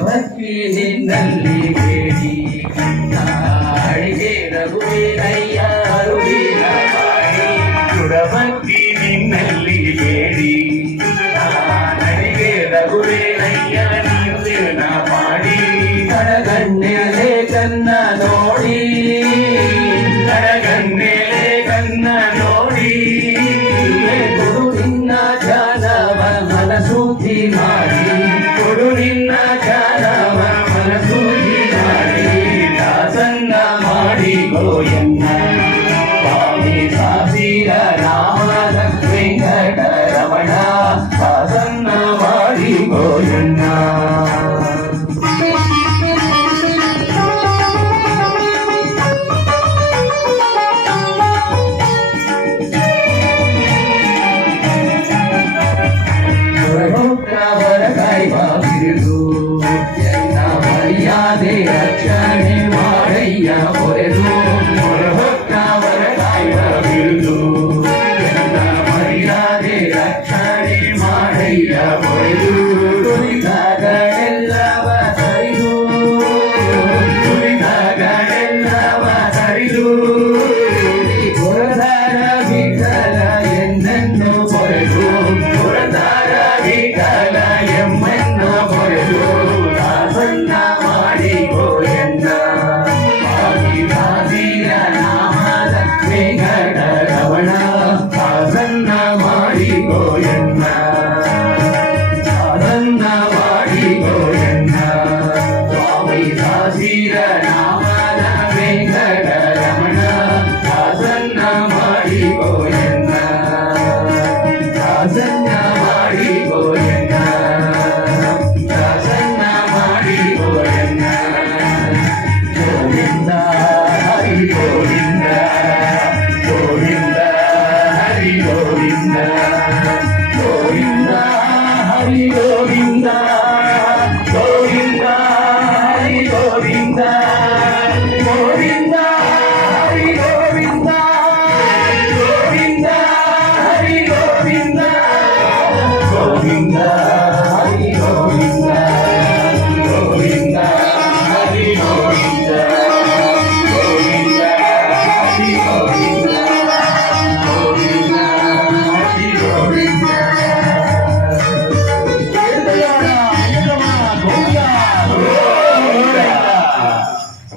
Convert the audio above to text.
ಭಕ್ತಿ ನಿನ್ನಲ್ಲಿ ಬೇಡಿ ನಾಡಿಗೆ ರಘುವೀರಯ್ಯ ಅರುಳಿನ ಮಾಡಿ ಭಕ್ತಿ ನಿನ್ನಲ್ಲಿ ಬೇಡಿ ನಾಡಿಗೆ ರಘುವೀರಯ್ಯ ನೀರುವಿನ ಮಾಡಿ ಕಡಗಣ್ಣೆಲೆ ಕನ್ನ ನೋಡಿ ಕಡಗಣ್ಣೆಲೆ ಕನ್ನ ನೋಡಿ ಕೊಡು ನಿನ್ನ ಜಾನವ ಮನಸೂತಿ ಮಾಡಿ ಕೊಡು ನಿನ್ನ ಜಾನವ ಮನಸೂತಿ ಮಾಡಿ ದಾಸನ್ನ ಮಾಡಿ ಗೋಯನ್ನ ಸ್ವಾಮಿ ಸಾಸಿರ ರಾಮದ ವೆಂಕಟರಮಣ ದಾಸನ್ನ ಮಾಡಿ ಗೋಯನ್ನ ಮರ್ಯಾದೆ ರಕ್ಷಣೆ ಮಾಡಯ್ಯ ಹೊರೆದು ಹೊರಹೊಕ್ಕವರ ಕಾಯ್ದ ಬಿರುದು ಎಲ್ಲ ಮರ್ಯಾದೆ ರಕ್ಷಣೆ ಮಾಡಯ್ಯ ಹೊರೆದು ತುಳಿತಗಳೆಲ್ಲವ ಸರಿದು ತುಳಿತಗಳೆಲ್ಲವ ಸರಿದು ಪುರದಾರ ವಿಠಲ ಎಂದನ್ನು ಹೊರೆದು ಪುರದಾರ ವಿಠಲ ಎಮ್ಮನ್ನು ಹೊರೆದು ದಾಸನ್ನ ಮಾಡಿ ಗೋಯನ್ನ ಆದಿರಾದಿರ ನಾಮದ ವೆಂಕಟರಮಣ ದಾಸನ್ನ ಮಾಡಿ ಗೋಯನ್ನ ದಾಸನ್ನ ಮಾಡಿ ಗೋಯನ್ನ ಸ್ವಾಮಿ ದಾಸಿರ ನಾಮದ ವೆಂಕಟರಮಣ ದಾಸನ್ನ ಮಾಡಿ ಗೋಯನ್ನ ದಾಸನ್ನ ಮಾಡಿ ಗೋಯನ್ನ ದಾಸನ್ನ ಮಾಡಿ ಗೋಯನ್ನ ಗೋವಿಂದ ಹರಿ ಗೋವಿಂದ ಗೋವಿಂದ ಹರಿ ಗೋವಿಂದ